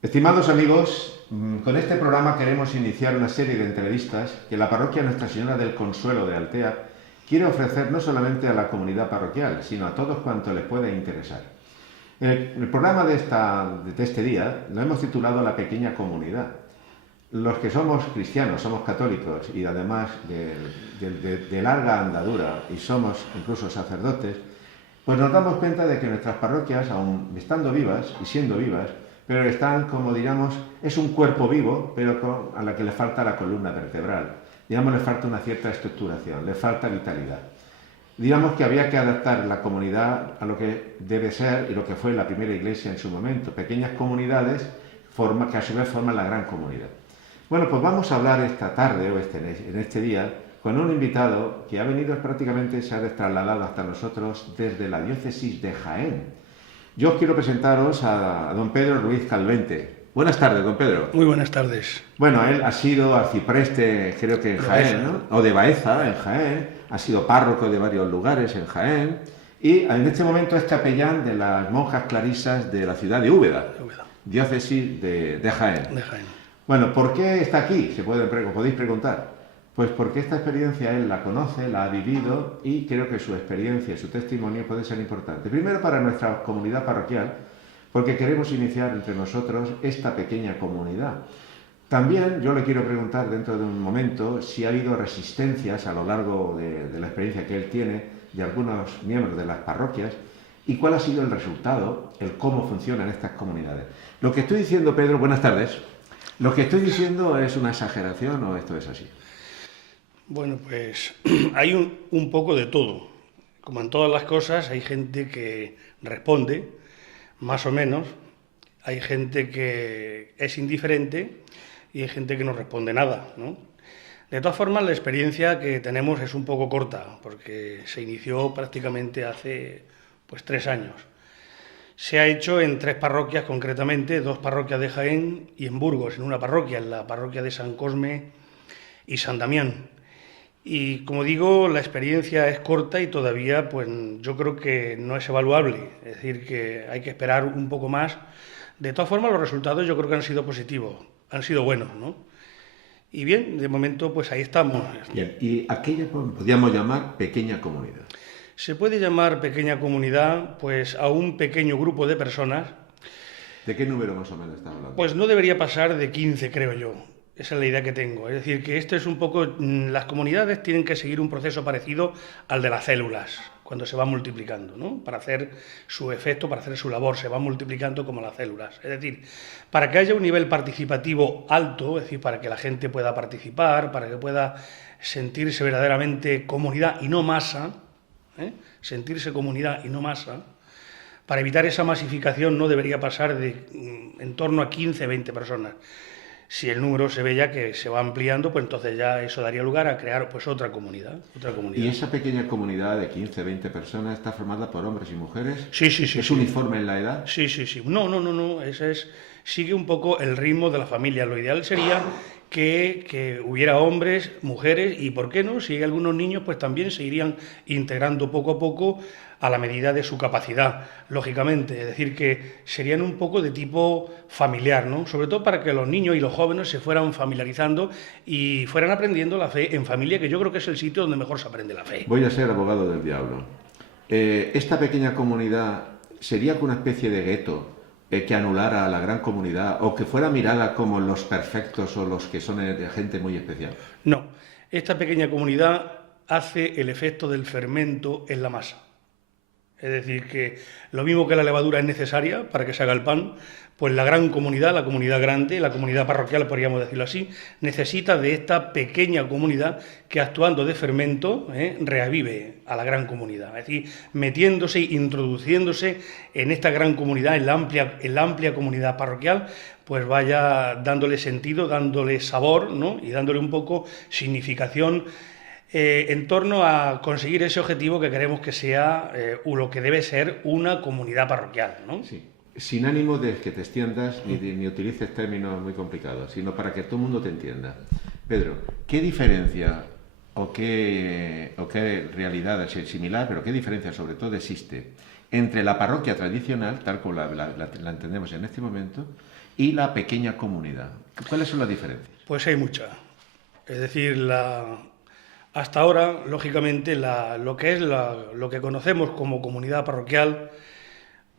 Estimados amigos, con este programa queremos iniciar una serie de entrevistas que la parroquia Nuestra Señora del Consuelo de Altea quiere ofrecer no solamente a la comunidad parroquial, sino a todos cuantos les pueda interesar. El programa de este día lo hemos titulado La Pequeña Comunidad. Los que somos cristianos, somos católicos y además de larga andadura y somos incluso sacerdotes, pues nos damos cuenta de que nuestras parroquias, aun estando vivas y siendo vivas, pero están, como digamos, es un cuerpo vivo, pero a la que le falta la columna vertebral. Digamos, le falta una cierta estructuración, le falta vitalidad. Digamos que había que adaptar la comunidad a lo que debe ser y lo que fue la primera iglesia en su momento. Pequeñas comunidades que a su vez forman la gran comunidad. Bueno, pues vamos a hablar esta tarde o en este día con un invitado que ha venido prácticamente, se ha trasladado hasta nosotros desde la diócesis de Jaén. Yo quiero presentaros a don Pedro Ruiz Calvente. Buenas tardes, don Pedro. Muy buenas tardes. Bueno, él ha sido arcipreste, creo que en Jaén, ¿no? O de Baeza, en Jaén. Ha sido párroco de varios lugares en Jaén. Y en este momento es capellán de las monjas clarisas de la ciudad de Úbeda, diócesis de Jaén. De Jaén. Bueno, ¿por qué está aquí? Podéis preguntar. Pues porque esta experiencia él la conoce, la ha vivido y creo que su experiencia, su testimonio puede ser importante. Primero para nuestra comunidad parroquial, porque queremos iniciar entre nosotros esta pequeña comunidad. También yo le quiero preguntar dentro de un momento si ha habido resistencias a lo largo de la experiencia que él tiene de algunos miembros de las parroquias y cuál ha sido el resultado, el cómo funcionan estas comunidades. Lo que estoy diciendo, Pedro, buenas tardes, lo que estoy diciendo es una exageración o esto es así. Bueno, pues hay un poco de todo. Como en todas las cosas, hay gente que responde, más o menos, hay gente que es indiferente y hay gente que no responde nada, ¿no? De todas formas, la experiencia que tenemos es un poco corta, porque se inició prácticamente hace 3 años. Se ha hecho en 3 parroquias concretamente, 2 parroquias de Jaén y en Burgos, en una parroquia, en la parroquia de San Cosme y San Damián. Y como digo, la experiencia es corta y todavía pues yo creo que no es evaluable, es decir, que hay que esperar un poco más. De todas formas, los resultados yo creo que han sido positivos, han sido buenos, ¿no? Y bien, de momento pues ahí estamos. Bien, y aquella podríamos llamar pequeña comunidad. Se puede llamar pequeña comunidad pues a un pequeño grupo de personas. ¿De qué número más o menos está hablando? Pues no debería pasar de 15, creo yo. Esa es la idea que tengo. Es decir, que esto es un poco... Las comunidades tienen que seguir un proceso parecido al de las células, cuando se van multiplicando, ¿no? Para hacer su efecto, para hacer su labor, se van multiplicando como las células. Es decir, para que haya un nivel participativo alto, es decir, para que la gente pueda participar, para que pueda sentirse verdaderamente comunidad y no masa, sentirse comunidad y no masa, para evitar esa masificación no debería pasar de en torno a 15, 20 personas. Si el número se ve ya que se va ampliando, pues entonces ya eso daría lugar a crear pues otra comunidad. ¿Y esa pequeña comunidad de 15, 20 personas está formada por hombres y mujeres? Sí. ¿Es uniforme en la edad? Sí. No. Sigue un poco el ritmo de la familia. Lo ideal sería que hubiera hombres, mujeres y, ¿por qué no? Si hay algunos niños, pues también se irían integrando poco a poco a la medida de su capacidad, lógicamente. Es decir, que serían un poco de tipo familiar, ¿no? Sobre todo para que los niños y los jóvenes se fueran familiarizando y fueran aprendiendo la fe en familia, que yo creo que es el sitio donde mejor se aprende la fe. Voy a ser abogado del diablo. Esta pequeña comunidad sería una especie de gueto que anulara a la gran comunidad o que fuera mirada como los perfectos o los que son de gente muy especial. No, esta pequeña comunidad hace el efecto del fermento en la masa. Es decir, que lo mismo que la levadura es necesaria para que se haga el pan, pues la gran comunidad, la comunidad grande, la comunidad parroquial, podríamos decirlo así, necesita de esta pequeña comunidad que, actuando de fermento, reavive a la gran comunidad. Es decir, metiéndose, introduciéndose en esta gran comunidad, en la amplia comunidad parroquial, pues vaya dándole sentido, dándole sabor, ¿no? Y dándole un poco significación en torno a conseguir ese objetivo que queremos que sea lo que debe ser una comunidad parroquial, ¿no? Sí. Sin ánimo de que te extiendas ni utilices términos muy complicados, sino para que todo el mundo te entienda. Pedro, ¿qué diferencia o qué realidad es similar, pero qué diferencia sobre todo existe entre la parroquia tradicional, tal como la entendemos en este momento, y la pequeña comunidad? ¿Cuáles son las diferencias? Pues hay muchas. Es decir, hasta ahora, lógicamente, lo que conocemos como comunidad parroquial,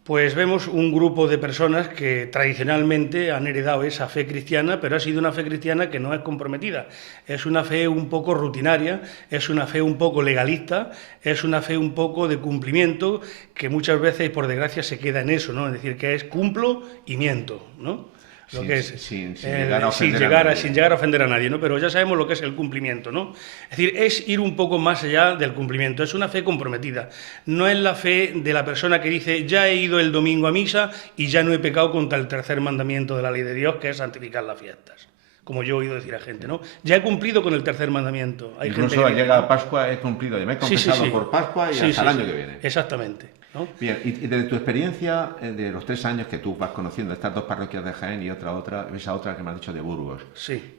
pues vemos un grupo de personas que tradicionalmente han heredado esa fe cristiana, pero ha sido una fe cristiana que no es comprometida. Es una fe un poco rutinaria, es una fe un poco legalista, es una fe un poco de cumplimiento, que muchas veces, por desgracia, se queda en eso, ¿no? Es decir, que es cumplo y miento, ¿no? Lo que es, sin llegar a ofender a nadie, ¿no? Pero ya sabemos lo que es el cumplimiento, ¿no? Es decir, es ir un poco más allá del cumplimiento, es una fe comprometida. No es la fe de la persona que dice, ya he ido el domingo a misa y ya no he pecado contra el tercer mandamiento de la ley de Dios, que es santificar las fiestas. Como yo he oído decir a gente, ¿no? Ya he cumplido con el tercer mandamiento. Hay Incluso gente que llega Pascua, he cumplido, ya me he confesado por Pascua y hasta el año que viene. Exactamente, ¿no? Bien, y desde tu experiencia de los 3 años que tú vas conociendo estas 2 parroquias de Jaén y esa otra que me has dicho de Burgos,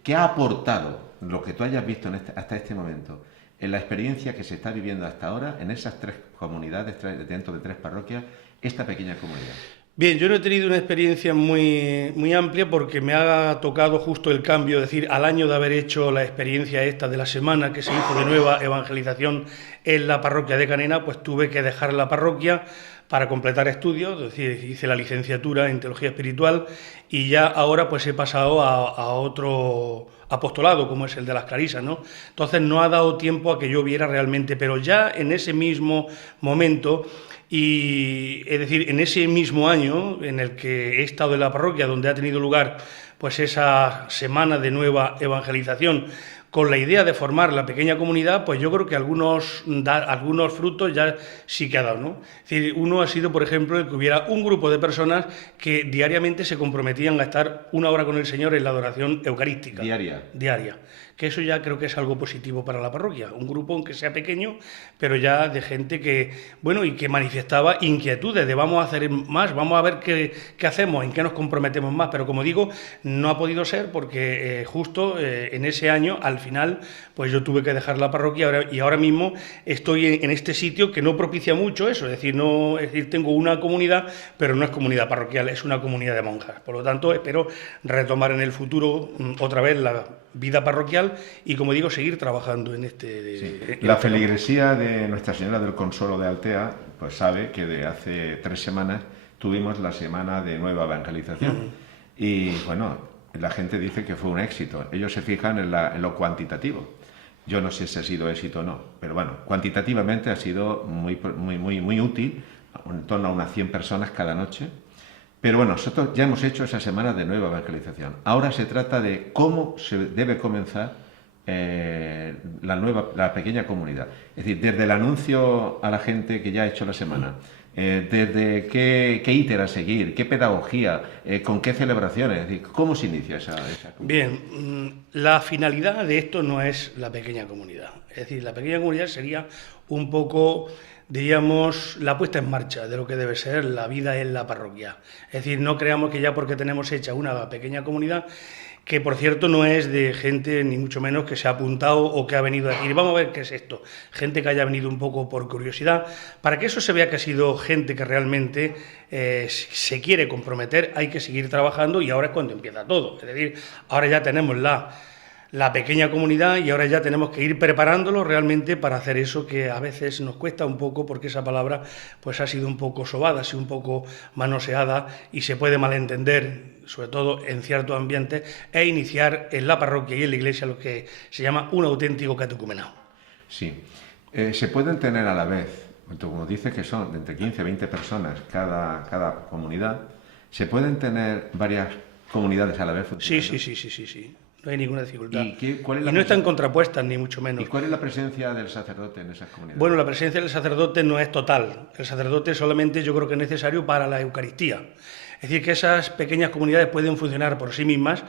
¿qué ha aportado lo que tú hayas visto hasta este momento en la experiencia que se está viviendo hasta ahora en esas 3 comunidades, dentro de 3 parroquias, esta pequeña comunidad? Bien, yo no he tenido una experiencia muy amplia porque me ha tocado justo el cambio, es decir, al año de haber hecho la experiencia esta de la semana que se hizo de nueva evangelización en la parroquia de Canena, pues tuve que dejar la parroquia para completar estudios, es decir, hice la licenciatura en Teología Espiritual y ya ahora pues he pasado a otro apostolado, como es el de las Clarisas, ¿no? Entonces no ha dado tiempo a que yo viera realmente, pero ya en ese mismo momento, y es decir, en ese mismo año en el que he estado en la parroquia, donde ha tenido lugar pues esa semana de nueva evangelización, con la idea de formar la pequeña comunidad, pues yo creo que algunos frutos ya sí que ha dado, ¿no? Es decir, uno ha sido, por ejemplo, el que hubiera un grupo de personas que diariamente se comprometían a estar 1 hora con el Señor en la adoración eucarística. Diaria. Que eso ya creo que es algo positivo para la parroquia. Un grupo, aunque sea pequeño, pero ya de gente que, bueno, y que manifestaba inquietudes de vamos a hacer más, vamos a ver qué hacemos, en qué nos comprometemos más. Pero como digo, no ha podido ser porque justo en ese año, al final, pues yo tuve que dejar la parroquia y ahora mismo estoy en este sitio que no propicia mucho eso. Es decir, tengo una comunidad, pero no es comunidad parroquial, es una comunidad de monjas. Por lo tanto, espero retomar en el futuro otra vez la vida parroquial y, como digo, seguir trabajando en la feligresía de Nuestra Señora del Consuelo de Altea pues sabe que de hace 3 semanas tuvimos la semana de nueva evangelización y bueno, la gente dice que fue un éxito. Ellos se fijan en lo cuantitativo. Yo no sé si ha sido éxito o no, pero bueno, cuantitativamente ha sido muy útil, en torno a unas 100 personas cada noche. Pero bueno, nosotros ya hemos hecho esa semana de nueva evangelización. Ahora se trata de cómo se debe comenzar la pequeña comunidad. Es decir, desde el anuncio a la gente que ya ha hecho la semana, desde qué íter a seguir, qué pedagogía, con qué celebraciones, es decir, cómo se inicia esa comunidad. Bien, la finalidad de esto no es la pequeña comunidad. Es decir, la pequeña comunidad sería un poco, diríamos, la puesta en marcha de lo que debe ser la vida en la parroquia. Es decir, no creamos que ya porque tenemos hecha una pequeña comunidad, que por cierto no es de gente ni mucho menos que se ha apuntado o que ha venido a decir vamos a ver qué es esto, gente que haya venido un poco por curiosidad, para que eso se vea que ha sido gente que realmente se quiere comprometer, hay que seguir trabajando y ahora es cuando empieza todo. Es decir, ahora ya tenemos la pequeña comunidad y ahora ya tenemos que ir preparándolo realmente para hacer eso que a veces nos cuesta un poco porque esa palabra pues ha sido un poco sobada, ha sido un poco manoseada y se puede malentender, sobre todo en ciertos ambientes, e iniciar en la parroquia y en la iglesia lo que se llama un auténtico catecumenado. Sí, se pueden tener a la vez, como dices que son de entre 15 y 20 personas cada comunidad, ¿se pueden tener varias comunidades a la vez? Sí. No hay ninguna dificultad. ¿Y no están contrapuestas, ni mucho menos. ¿Y cuál es la presencia del sacerdote en esas comunidades? Bueno, la presencia del sacerdote no es total. El sacerdote solamente yo creo que es necesario para la Eucaristía. Es decir, que esas pequeñas comunidades pueden funcionar por sí mismas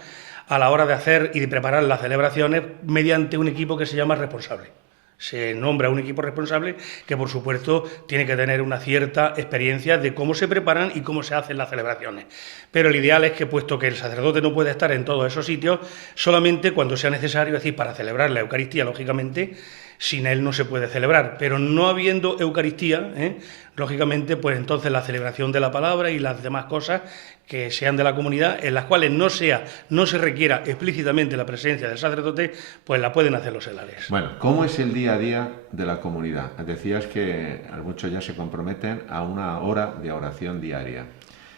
a la hora de hacer y de preparar las celebraciones mediante un equipo que se llama responsable. Se nombra un equipo responsable que, por supuesto, tiene que tener una cierta experiencia de cómo se preparan y cómo se hacen las celebraciones. Pero el ideal es que, puesto que el sacerdote no puede estar en todos esos sitios, solamente cuando sea necesario, es decir, para celebrar la Eucaristía, lógicamente, sin él no se puede celebrar. Pero no habiendo Eucaristía, lógicamente, pues entonces la celebración de la palabra y las demás cosas que sean de la comunidad, en las cuales no se requiera explícitamente la presencia del sacerdote, pues la pueden hacer los seglares. Bueno, ¿cómo es el día a día de la comunidad? Decías que muchos ya se comprometen a una hora de oración diaria.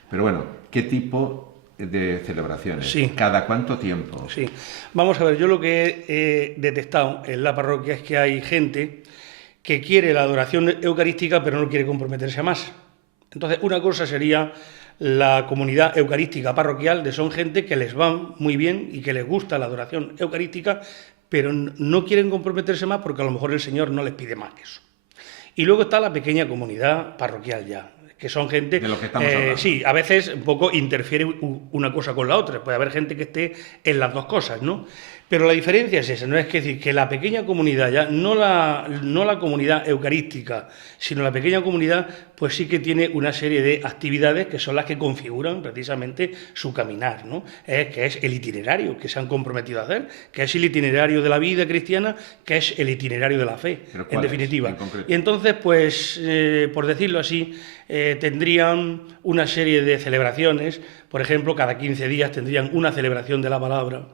Pero bueno, ¿qué tipo de celebraciones? Sí. ¿Cada cuánto tiempo? Sí. Vamos a ver, yo lo que he detectado en la parroquia es que hay gente que quiere la adoración eucarística, pero no quiere comprometerse a más. Entonces, una cosa sería la comunidad eucarística parroquial, son gente que les va muy bien y que les gusta la adoración eucarística, pero no quieren comprometerse más porque a lo mejor el Señor no les pide más que eso. Y luego está la pequeña comunidad parroquial ya, que son gente... De lo que estamos hablando. Sí, a veces un poco interfiere una cosa con la otra, puede haber gente que esté en las dos cosas, ¿no? Pero la diferencia es esa, no es decir que la pequeña comunidad ya, no la comunidad eucarística, sino la pequeña comunidad, pues sí que tiene una serie de actividades que son las que configuran precisamente su caminar, ¿no? Que es el itinerario que se han comprometido a hacer, que es el itinerario de la vida cristiana, que es el itinerario de la fe, en definitiva. En concreto? Y entonces, pues, por decirlo así, tendrían una serie de celebraciones, por ejemplo, cada 15 días tendrían una celebración de la palabra.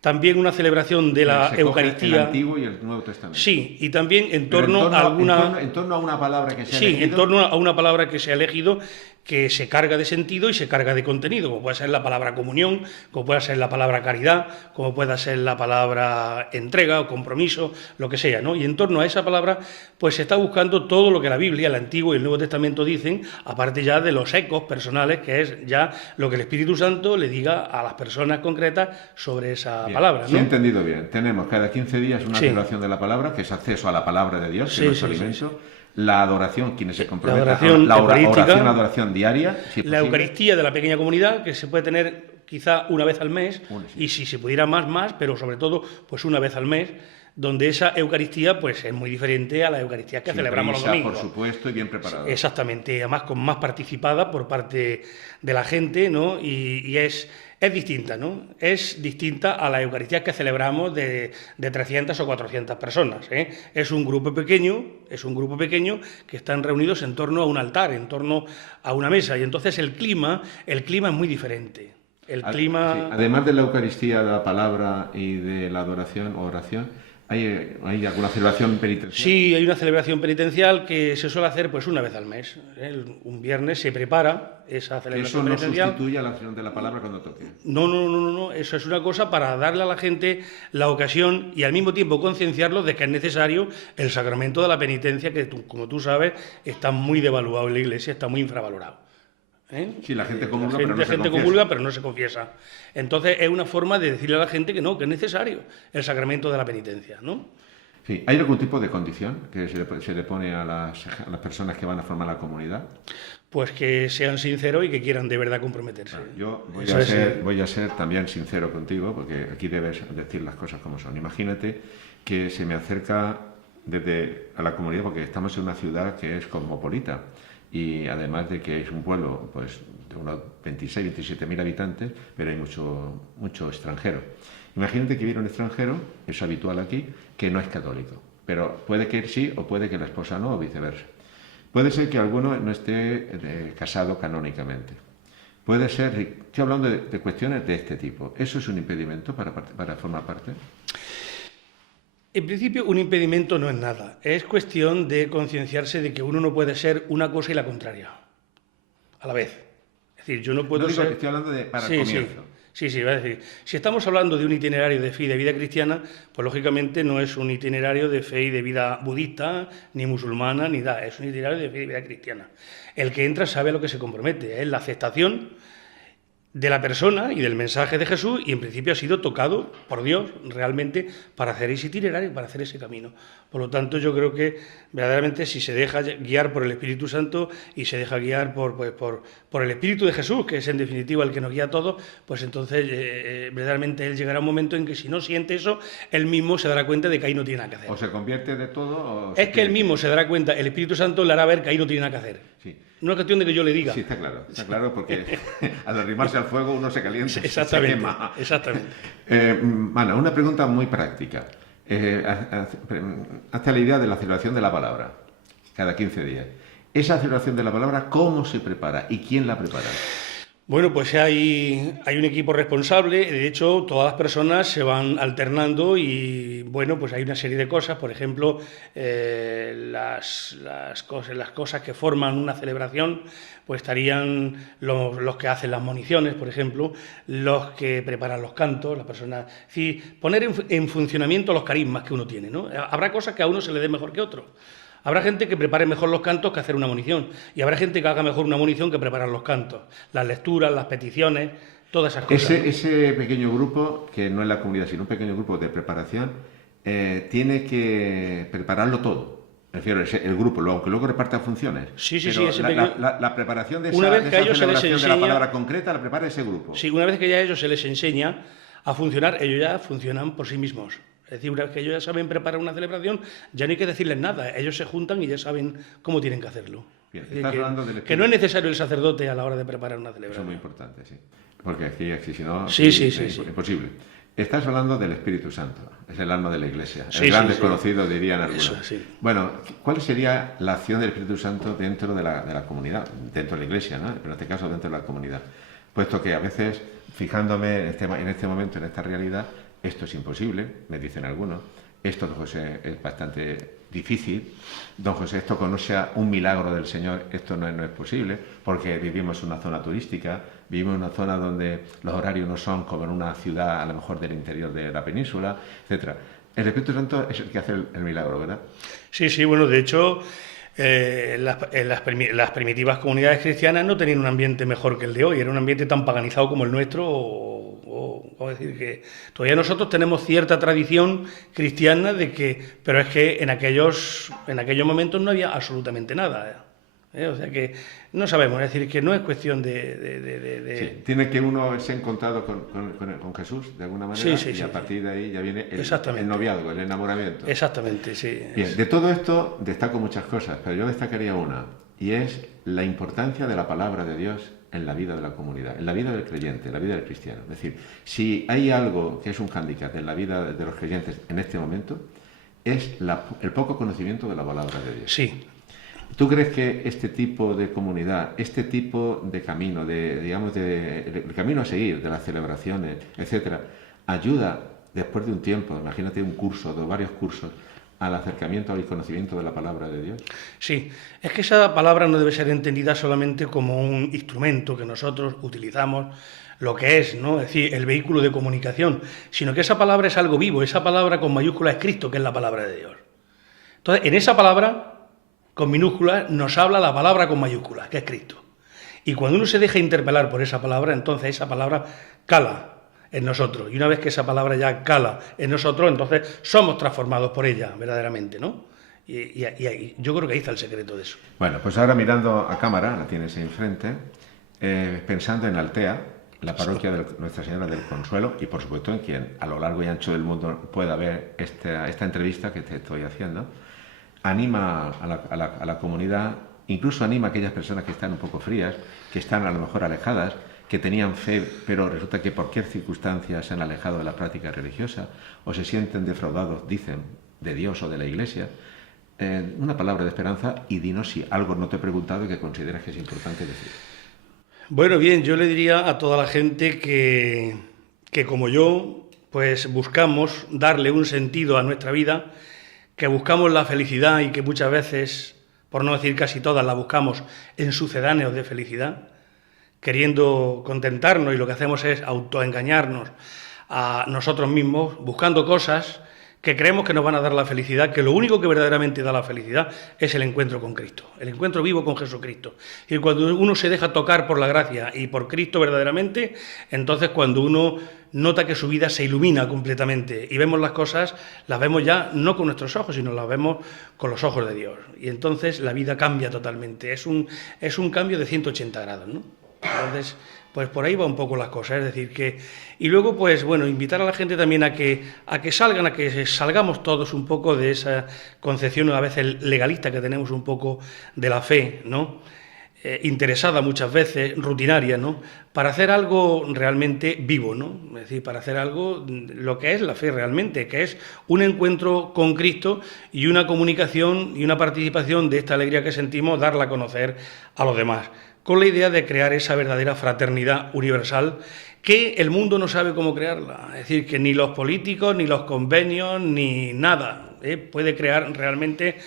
También una celebración de la Eucaristía. El Antiguo y el Nuevo Testamento. Sí, y también en torno a alguna... En torno a una palabra que se ha elegido. Sí, en torno a una palabra que se ha elegido, que se carga de sentido y se carga de contenido, como puede ser la palabra comunión, como puede ser la palabra caridad, como puede ser la palabra entrega o compromiso, lo que sea, ¿no? Y en torno a esa palabra, pues se está buscando todo lo que la Biblia, el Antiguo y el Nuevo Testamento dicen, aparte ya de los ecos personales, que es ya lo que el Espíritu Santo le diga a las personas concretas sobre esa palabra, ¿no? Sí, he entendido bien. Tenemos cada 15 días una celebración de la palabra, que es acceso a la palabra de Dios, que es nuestro alimento. La adoración, quienes se comprometen, adoración diaria. Si la Eucaristía de la pequeña comunidad, que se puede tener quizá una vez al mes, y si se pudiera más, pero sobre todo pues una vez al mes, donde esa Eucaristía pues es muy diferente a la Eucaristía que celebramos los domingos. Por supuesto, y bien preparada. Exactamente, además con más participada por parte de la gente, ¿no? Y es distinta, ¿no? Es distinta a la Eucaristía que celebramos de 300 o 400 personas, ¿eh? Es un grupo pequeño que están reunidos en torno a un altar, en torno a una mesa, y entonces el clima es muy diferente. El clima... Sí. Además de la Eucaristía, de la palabra y de la adoración o oración, ¿hay alguna celebración penitencial? Sí, hay una celebración penitencial que se suele hacer pues una vez al mes. Un viernes se prepara esa celebración penitencial. ¿Eso no sustituye a la acción de la palabra cuando toque? No. Eso es una cosa para darle a la gente la ocasión y al mismo tiempo concienciarlos de que es necesario el sacramento de la penitencia, que como tú sabes está muy devaluado en la Iglesia, está muy infravalorado. Sí, la gente comulga, pero no se confiesa. Entonces es una forma de decirle a la gente que no, que es necesario el sacramento de la penitencia, ¿no? Sí. ¿Hay algún tipo de condición que se le pone a las personas que van a formar la comunidad? Pues que sean sinceros y que quieran de verdad comprometerse. Yo voy a ser también sincero contigo, porque aquí debes decir las cosas como son. Imagínate que se me acerca a la comunidad, porque estamos en una ciudad que es cosmopolita, y además de que es un pueblo pues, de unos 26, 27 mil habitantes, pero hay mucho extranjero. Imagínate que viene un extranjero, es habitual aquí, que no es católico, pero puede que sí o puede que la esposa no, o viceversa. Puede ser que alguno no esté casado canónicamente. Puede ser, estoy hablando de cuestiones de este tipo. ¿Eso es un impedimento para formar parte? En principio, un impedimento no es nada. Es cuestión de concienciarse de que uno no puede ser una cosa y la contraria a la vez. Es decir, yo no puedo ser... Estoy hablando de para el comienzo. Sí, va a decir, si estamos hablando de un itinerario de fe y de vida cristiana, pues lógicamente no es un itinerario de fe y de vida budista, ni musulmana, ni nada, es un itinerario de fe y de vida cristiana. El que entra sabe a lo que se compromete, es la aceptación de la persona y del mensaje de Jesús, y en principio ha sido tocado por Dios realmente para hacer ese itinerario, para hacer ese camino. Por lo tanto, yo creo que verdaderamente si se deja guiar por el Espíritu Santo y se deja guiar por el Espíritu de Jesús, que es en definitiva el que nos guía a todos, pues entonces verdaderamente él llegará a un momento en que si no siente eso, él mismo se dará cuenta de que ahí no tiene nada que hacer. O se convierte de todo... Es que él mismo se dará cuenta, el Espíritu Santo le hará ver que ahí no tiene nada que hacer. Sí. No es cuestión de que yo le diga. Sí, está claro, porque al arrimarse al fuego uno se calienta, exactamente, se quema. Exactamente. Ana, una pregunta muy práctica. hazte la idea de la celebración de la palabra, cada 15 días. Esa celebración de la palabra, ¿cómo se prepara y quién la prepara? Bueno, pues hay un equipo responsable, de hecho todas las personas se van alternando y bueno, pues hay una serie de cosas, por ejemplo, las cosas que forman una celebración, pues estarían los que hacen las municiones, por ejemplo, los que preparan los cantos, las personas, es decir, poner en funcionamiento los carismas que uno tiene, ¿no? Habrá cosas que a uno se le dé mejor que a otro. Habrá gente que prepare mejor los cantos que hacer una munición, y habrá gente que haga mejor una munición que preparar los cantos, las lecturas, las peticiones, todas esas cosas. Ese pequeño grupo, que no es la comunidad, sino un pequeño grupo de preparación, tiene que prepararlo todo. Prefiero el grupo, aunque luego reparta funciones. Sí, pero ese la preparación de esa, una vez que a ellos celebración se les enseña, de la palabra concreta la prepara ese grupo. Sí, una vez que ya a ellos se les enseña a funcionar, ellos ya funcionan por sí mismos. Es decir, una vez que ellos ya saben preparar una celebración, ya no hay que decirles nada. Ellos se juntan y ya saben cómo tienen que hacerlo. Bien, estás hablando del que no es necesario el sacerdote a la hora de preparar una celebración. Eso es muy importante, sí. Porque aquí si no, sí. imposible. Estás hablando del Espíritu Santo, es el alma de la Iglesia, sí, el gran desconocido, dirían algunos. Eso, sí. Bueno, ¿cuál sería la acción del Espíritu Santo dentro de la comunidad, dentro de la Iglesia, ¿no? Pero en este caso dentro de la comunidad? Puesto que a veces, fijándome en este momento, en esta realidad, esto es imposible, me dicen algunos. Esto, don José, es bastante difícil. Don José, esto que no sea un milagro del Señor, esto no es posible, porque vivimos en una zona turística, vivimos en una zona donde los horarios no son como en una ciudad, a lo mejor del interior de la península, etcétera. El Espíritu Santo es el que hace el milagro, ¿verdad? Sí, bueno, de hecho, las primitivas comunidades cristianas no tenían un ambiente mejor que el de hoy, era un ambiente tan paganizado como el nuestro. Es decir, que todavía nosotros tenemos cierta tradición cristiana pero es que en aquellos momentos no había absolutamente nada. O sea que no sabemos, es decir, que no es cuestión de... Sí, tiene que uno se encontrado con Jesús de alguna manera y a partir de ahí ya viene el noviazgo, el enamoramiento. Exactamente, sí. Bien, de todo esto destaco muchas cosas, pero yo destacaría una, y es la importancia de la palabra de Dios en la vida de la comunidad, en la vida del creyente, en la vida del cristiano. Es decir, si hay algo que es un hándicap en la vida de los creyentes en este momento, es el poco conocimiento de la palabra de Dios. Sí. ¿Tú crees que este tipo de comunidad, este tipo de camino, el camino a seguir, de las celebraciones, etcétera, ayuda después de un tiempo, imagínate un curso, de varios cursos, al acercamiento al conocimiento de la palabra de Dios? Sí, es que esa palabra no debe ser entendida solamente como un instrumento que nosotros utilizamos, lo que es, ¿no? Es decir, el vehículo de comunicación, sino que esa palabra es algo vivo, esa palabra con mayúscula es Cristo, que es la palabra de Dios. Entonces, en esa palabra con minúsculas nos habla la palabra con mayúsculas, que es Cristo. Y cuando uno se deja interpelar por esa palabra, entonces esa palabra cala en nosotros. Y una vez que esa palabra ya cala en nosotros, entonces somos transformados por ella, verdaderamente, ¿no? Y yo creo que ahí está el secreto de eso. Bueno, pues ahora mirando a cámara, la tienes ahí enfrente, pensando en Altea, la parroquia de Nuestra Señora del Consuelo, y por supuesto en quien a lo largo y ancho del mundo pueda ver esta entrevista que te estoy haciendo, anima a la comunidad, incluso anima a aquellas personas que están un poco frías, que están a lo mejor alejadas, que tenían fe, pero resulta que por cualquier circunstancia se han alejado de la práctica religiosa o se sienten defraudados, dicen, de Dios o de la Iglesia. Una palabra de esperanza y dinos si algo no te he preguntado y que consideras que es importante decir. Bueno, bien, yo le diría a toda la gente que como yo, pues buscamos darle un sentido a nuestra vida, que buscamos la felicidad y que muchas veces, por no decir casi todas, la buscamos en sucedáneos de felicidad, queriendo contentarnos, y lo que hacemos es autoengañarnos a nosotros mismos, buscando cosas que creemos que nos van a dar la felicidad, que lo único que verdaderamente da la felicidad es el encuentro con Cristo, el encuentro vivo con Jesucristo. Y cuando uno se deja tocar por la gracia y por Cristo verdaderamente, entonces cuando uno nota que su vida se ilumina completamente y vemos las cosas, las vemos ya no con nuestros ojos, sino las vemos con los ojos de Dios. Y entonces la vida cambia totalmente, es un cambio de 180 grados, ¿no? Entonces, pues por ahí va un poco las cosas, es decir que... Y luego, pues bueno, invitar a la gente también a que salgamos todos un poco de esa concepción a veces legalista que tenemos un poco de la fe, ¿no? interesada muchas veces, rutinaria, ¿no? Para hacer algo realmente vivo, ¿no? Es decir, para hacer algo, lo que es la fe realmente, que es un encuentro con Cristo y una comunicación y una participación de esta alegría que sentimos, darla a conocer a los demás, con la idea de crear esa verdadera fraternidad universal que el mundo no sabe cómo crearla. Es decir, que ni los políticos, ni los convenios, ni nada puede crear realmente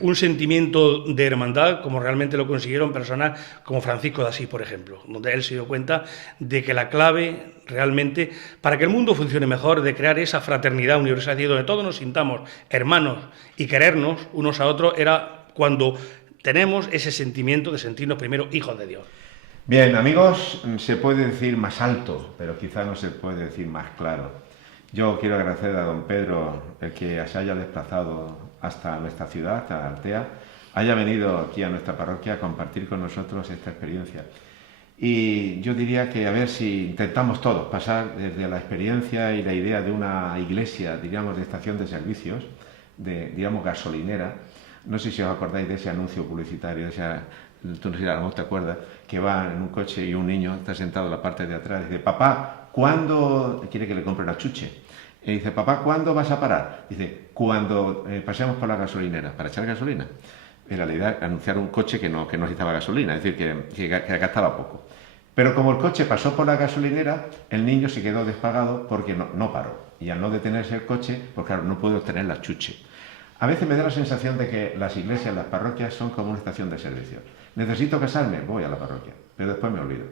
un sentimiento de hermandad, como realmente lo consiguieron personas como Francisco de Asís, por ejemplo, donde él se dio cuenta de que la clave realmente, para que el mundo funcione mejor, de crear esa fraternidad universal, donde todos nos sintamos hermanos y querernos unos a otros, era cuando tenemos ese sentimiento de sentirnos primero hijos de Dios. Bien, amigos, se puede decir más alto, pero quizá no se puede decir más claro. Yo quiero agradecer a don Pedro el que se haya desplazado hasta nuestra ciudad, hasta Altea, haya venido aquí a nuestra parroquia a compartir con nosotros esta experiencia. Y yo diría que a ver si intentamos todos pasar desde la experiencia y la idea de una iglesia, diríamos, de estación de servicios, de, digamos, gasolinera. No sé si os acordáis de ese anuncio publicitario, tú no sé si a lo mejor te acuerdas, que va en un coche y un niño está sentado en la parte de atrás y dice: papá, ¿cuándo quiere que le compre una chuche? Y dice: papá, ¿cuándo vas a parar? Dice: cuando pasemos por la gasolinera, para echar gasolina. En realidad, anunciar un coche que no necesitaba gasolina, es decir, que gastaba poco. Pero como el coche pasó por la gasolinera, el niño se quedó despagado porque no paró. Y al no detenerse el coche, pues claro, no pudo obtener la chuche. A veces me da la sensación de que las iglesias, las parroquias, son como una estación de servicio. Necesito casarme, voy a la parroquia, pero después me olvido.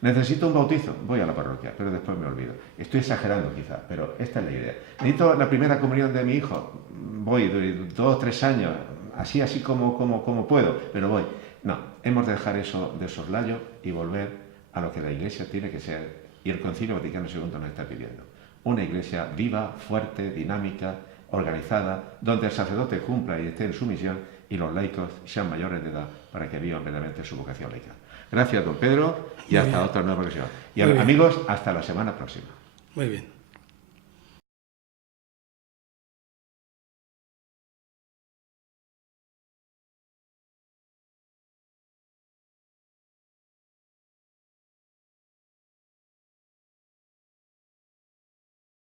Necesito un bautizo, voy a la parroquia, pero después me olvido. Estoy exagerando quizá, pero esta es la idea. Necesito la primera comunión de mi hijo, voy 2 o 3 años, así como puedo, pero voy. No, hemos de dejar eso de soslayo y volver a lo que la iglesia tiene que ser, y el Concilio Vaticano II nos está pidiendo. Una iglesia viva, fuerte, dinámica, organizada, donde el sacerdote cumpla y esté en su misión y los laicos sean mayores de edad para que vivan plenamente su vocación laica. Gracias, don Pedro, y hasta otra nueva ocasión. Y amigos, hasta la semana próxima. Muy bien.